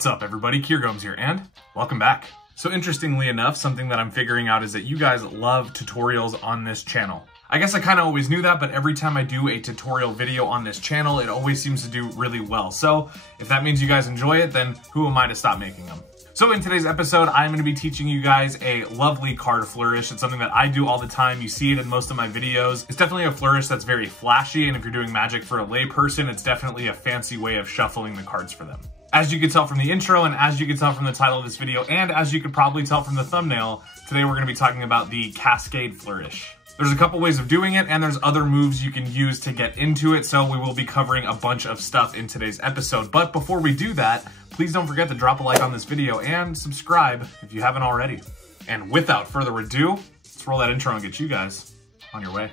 What's up everybody, Kier Gomes here, and welcome back. So interestingly enough, something that I'm figuring out is that you guys love tutorials on this channel. I guess I kind of always knew that, but every time I do a tutorial video on this channel, it always seems to do really well. So if that means you guys enjoy it, then who am I to stop making them? So in today's episode, I'm going to be teaching you guys a lovely card flourish. It's something that I do all the time. You see it in most of my videos. It's definitely a flourish that's very flashy, and if you're doing magic for a layperson, it's definitely a fancy way of shuffling the cards for them. As you can tell from the intro, and as you can tell from the title of this video, and as you could probably tell from the thumbnail, today we're going to be talking about the Cascade flourish. There's a couple ways of doing it, and there's other moves you can use to get into it, so we will be covering a bunch of stuff in today's episode. But before we do that, please don't forget to drop a like on this video and subscribe if you haven't already. And without further ado, let's roll that intro and get you guys on your way.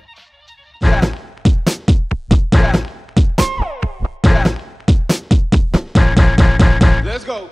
Let's go.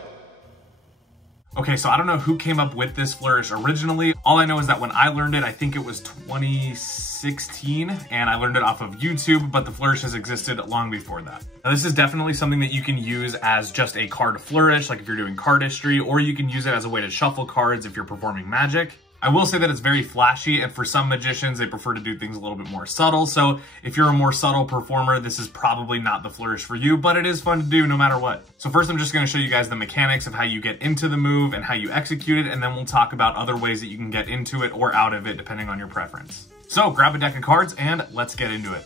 Okay, so I don't know who came up with this flourish originally. All I know is that when I learned it, I think it was 2016, and I learned it off of YouTube, but the flourish has existed long before that. Now, this is definitely something that you can use as just a card flourish, like if you're doing cardistry, or you can use it as a way to shuffle cards if you're performing magic. I will say that it's very flashy, and for some magicians, they prefer to do things a little bit more subtle. So if you're a more subtle performer, this is probably not the flourish for you, but it is fun to do no matter what. So first, I'm just going to show you guys the mechanics of how you get into the move and how you execute it, and then we'll talk about other ways that you can get into it or out of it, depending on your preference. So grab a deck of cards and let's get into it.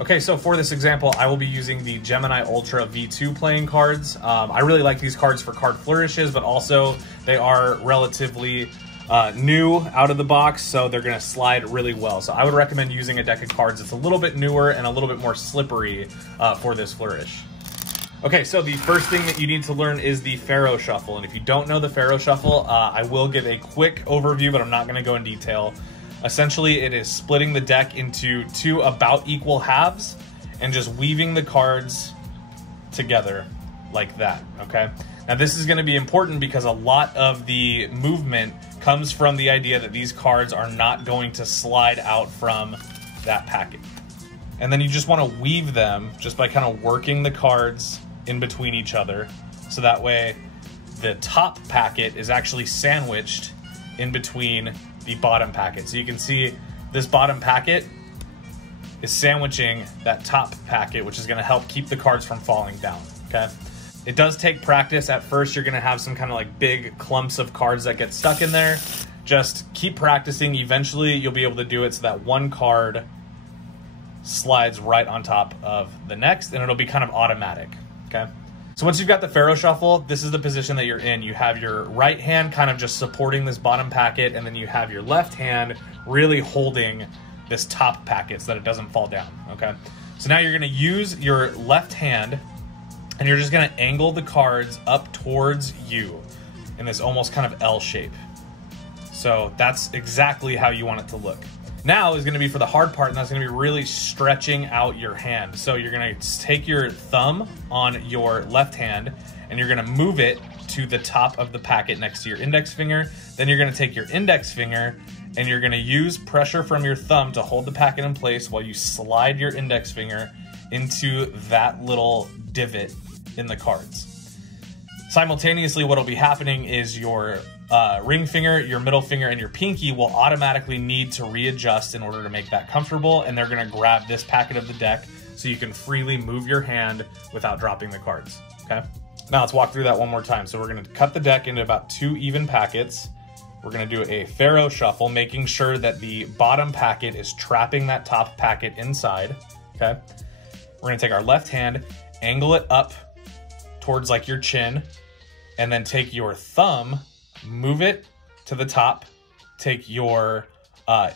Okay, so for this example, I will be using the Gemini Ultra V2 playing cards. I really like these cards for card flourishes, but also they are relatively new out of the box, so they're gonna slide really well. So I would recommend using a deck of cards that's a little bit newer and a little bit more slippery for this flourish. Okay, so the first thing that you need to learn is the Pharaoh Shuffle. And if you don't know the Pharaoh Shuffle, I will give a quick overview, but I'm not gonna go in detail. Essentially, it is splitting the deck into two about equal halves and just weaving the cards together like that, okay? Now this is gonna be important because a lot of the movement comes from the idea that these cards are not going to slide out from that packet. And then you just wanna weave them just by kind of working the cards in between each other. So that way the top packet is actually sandwiched in between the bottom packet. So you can see this bottom packet is sandwiching that top packet, which is gonna help keep the cards from falling down, okay? It does take practice. At first, you're gonna have some kind of like big clumps of cards that get stuck in there. Just keep practicing. Eventually, you'll be able to do it so that one card slides right on top of the next, and it'll be kind of automatic, okay? So once you've got the Pharaoh Shuffle, this is the position that you're in. You have your right hand kind of just supporting this bottom packet, and then you have your left hand really holding this top packet so that it doesn't fall down, okay? So now you're gonna use your left hand, and you're just gonna angle the cards up towards you in this almost kind of L shape. So that's exactly how you want it to look. Now is gonna be for the hard part, and that's gonna be really stretching out your hand. So you're gonna take your thumb on your left hand, and you're gonna move it to the top of the packet next to your index finger. Then you're gonna take your index finger, and you're gonna use pressure from your thumb to hold the packet in place while you slide your index finger into that little divot in the cards. Simultaneously, what'll be happening is your ring finger, your middle finger, and your pinky will automatically need to readjust in order to make that comfortable, and they're gonna grab this packet of the deck so you can freely move your hand without dropping the cards, okay? Now let's walk through that one more time. So we're gonna cut the deck into about 2 even packets. We're gonna do a Pharaoh Shuffle, making sure that the bottom packet is trapping that top packet inside, okay? We're gonna take our left hand, angle it up towards like your chin, and then take your thumb, move it to the top, take your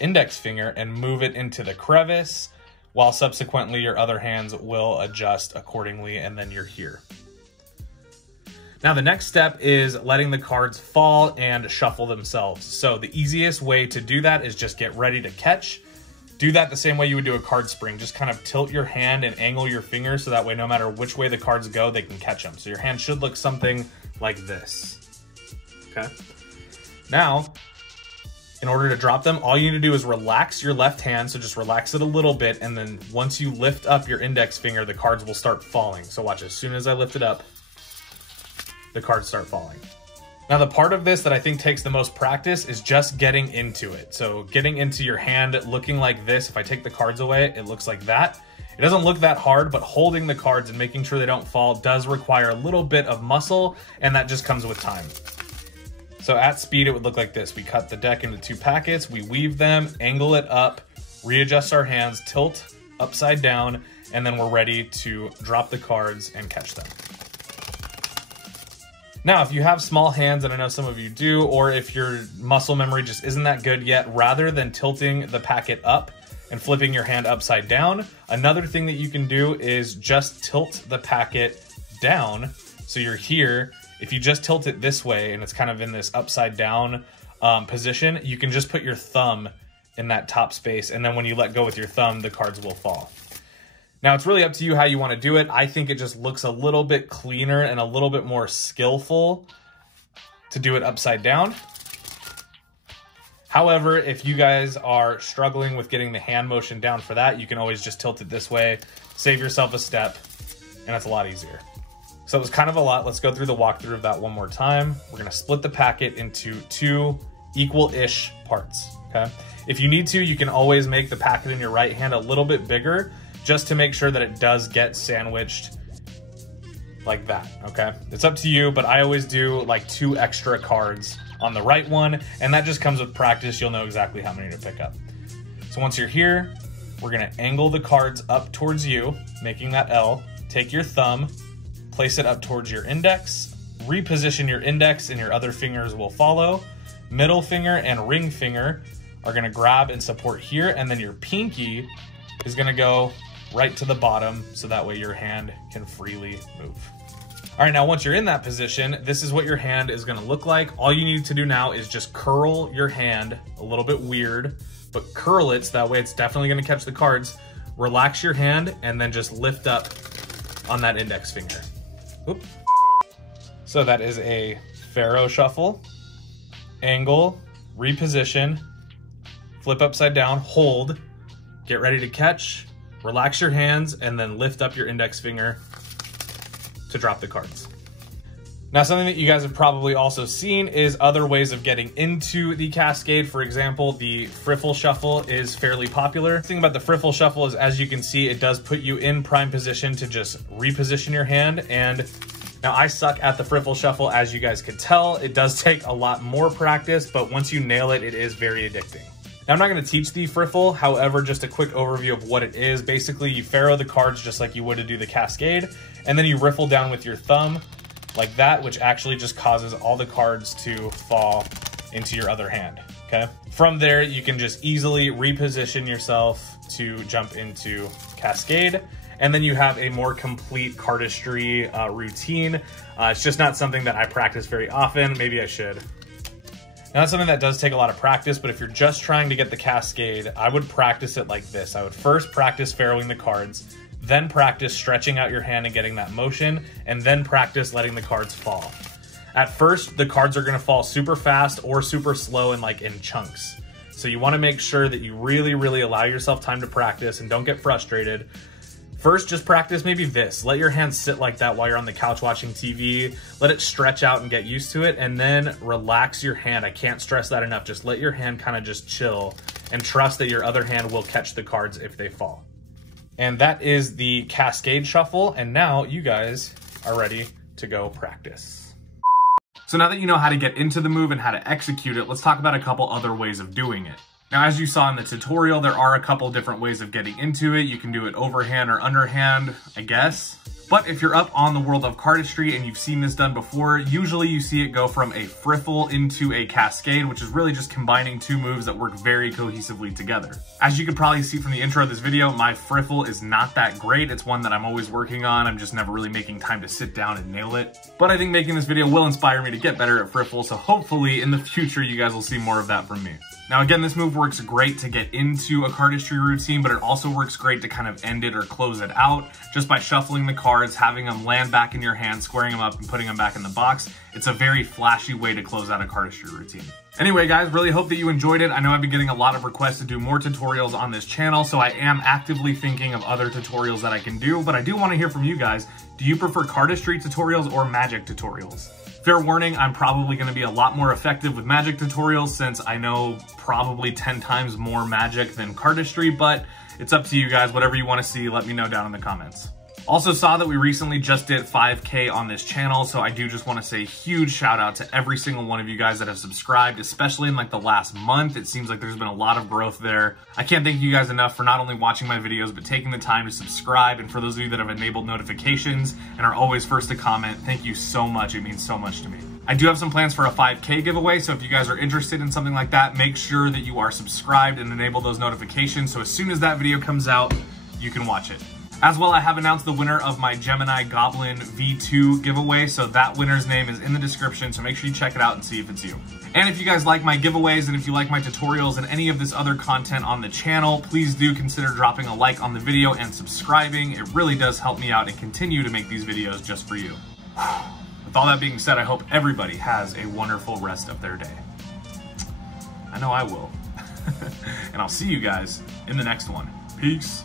index finger and move it into the crevice, while subsequently your other hands will adjust accordingly, and then you're here. Now the next step is letting the cards fall and shuffle themselves. So the easiest way to do that is just get ready to catch. Do that the same way you would do a card spring. Just kind of tilt your hand and angle your fingers so that way no matter which way the cards go, they can catch them. So your hand should look something like this, okay? Now, in order to drop them, all you need to do is relax your left hand, so just relax it a little bit, and then once you lift up your index finger, the cards will start falling. So watch, as soon as I lift it up, the cards start falling. Now the part of this that I think takes the most practice is just getting into it. So getting into your hand looking like this. If I take the cards away, it looks like that. It doesn't look that hard, but holding the cards and making sure they don't fall does require a little bit of muscle, and that just comes with time. So at speed, it would look like this. We cut the deck into 2 packets, we weave them, angle it up, readjust our hands, tilt upside down, and then we're ready to drop the cards and catch them. Now, if you have small hands, and I know some of you do, or if your muscle memory just isn't that good yet, rather than tilting the packet up and flipping your hand upside down, another thing that you can do is just tilt the packet down. So you're here. If you just tilt it this way and it's kind of in this upside down position, you can just put your thumb in that top space. And then when you let go with your thumb, the cards will fall. Now, it's really up to you how you want to do it. I think it just looks a little bit cleaner and a little bit more skillful to do it upside down. However, if you guys are struggling with getting the hand motion down for that, you can always just tilt it this way, save yourself a step, and it's a lot easier. So it was kind of a lot. Let's go through the walkthrough of that one more time. We're going to split the packet into 2 equal-ish parts, okay? If you need to, you can always make the packet in your right hand a little bit bigger, just to make sure that it does get sandwiched like that, okay? It's up to you, but I always do like 2 extra cards on the right one, and that just comes with practice. You'll know exactly how many to pick up. So once you're here, we're gonna angle the cards up towards you, making that L. Take your thumb, place it up towards your index, reposition your index and your other fingers will follow. Middle finger and ring finger are gonna grab and support here, and then your pinky is gonna go right to the bottom, so that way your hand can freely move. All right, now once you're in that position, this is what your hand is gonna look like. All you need to do now is just curl your hand, a little bit weird, but curl it so that way it's definitely gonna catch the cards. Relax your hand and then just lift up on that index finger. Oop. So that is a Pharaoh shuffle, angle, reposition, flip upside down, hold, get ready to catch, relax your hands, and then lift up your index finger to drop the cards. Now, something that you guys have probably also seen is other ways of getting into the Cascade. For example, the riffle shuffle is fairly popular. The thing about the riffle shuffle is, as you can see, it does put you in prime position to just reposition your hand. And now I suck at the riffle shuffle, as you guys could tell. It does take a lot more practice, but once you nail it, it is very addicting. Now, I'm not going to teach the riffle, however, just a quick overview of what it is. Basically, you Pharaoh the cards just like you would to do the Cascade, and then you riffle down with your thumb like that, which actually just causes all the cards to fall into your other hand, okay? From there, you can just easily reposition yourself to jump into Cascade, and then you have a more complete cardistry routine. It's just not something that I practice very often. Maybe I should. Now, that's something that does take a lot of practice, but if you're just trying to get the Cascade, I would practice it like this. I would first practice Pharaohing the cards, then practice stretching out your hand and getting that motion, and then practice letting the cards fall. At first, the cards are gonna fall super fast or super slow and like in chunks. So you wanna make sure that you really, really allow yourself time to practice and don't get frustrated. First, just practice maybe this. Let your hand sit like that while you're on the couch watching TV. Let it stretch out and get used to it, and then relax your hand. I can't stress that enough. Just let your hand kind of just chill and trust that your other hand will catch the cards if they fall. And that is the Cascade shuffle, and now you guys are ready to go practice. So now that you know how to get into the move and how to execute it, let's talk about a couple other ways of doing it. Now, as you saw in the tutorial, there are a couple different ways of getting into it. You can do it overhand or underhand, I guess. But if you're up on the world of cardistry and you've seen this done before, usually you see it go from a riffle into a cascade, which is really just combining 2 moves that work very cohesively together. As you could probably see from the intro of this video, my riffle is not that great. It's one that I'm always working on. I'm just never really making time to sit down and nail it. But I think making this video will inspire me to get better at riffle, so hopefully in the future you guys will see more of that from me. Now again, this move works great to get into a cardistry routine, but it also works great to kind of end it or close it out just by shuffling the cards, having them land back in your hand, squaring them up and putting them back in the box. It's a very flashy way to close out a cardistry routine. Anyway guys, really hope that you enjoyed it. I know I've been getting a lot of requests to do more tutorials on this channel, so I am actively thinking of other tutorials that I can do, but I do want to hear from you guys. Do you prefer cardistry tutorials or magic tutorials? Fair warning, I'm probably going to be a lot more effective with magic tutorials since I know probably 10 times more magic than Cardistry, but it's up to you guys. Whatever you want to see, let me know down in the comments. Also saw that we recently just did 5K on this channel, so I do just want to say huge shout out to every single one of you guys that have subscribed, especially in like the last month. It seems like there's been a lot of growth there. I can't thank you guys enough for not only watching my videos, but taking the time to subscribe. And for those of you that have enabled notifications and are always first to comment, thank you so much. It means so much to me. I do have some plans for a 5K giveaway, so if you guys are interested in something like that, make sure that you are subscribed and enable those notifications so as soon as that video comes out, you can watch it. As well, I have announced the winner of my Gemini Goblin V2 giveaway, so that winner's name is in the description, so make sure you check it out and see if it's you. And if you guys like my giveaways and if you like my tutorials and any of this other content on the channel, please do consider dropping a like on the video and subscribing. It really does help me out and continue to make these videos just for you. With all that being said, I hope everybody has a wonderful rest of their day. I know I will. And I'll see you guys in the next one. Peace.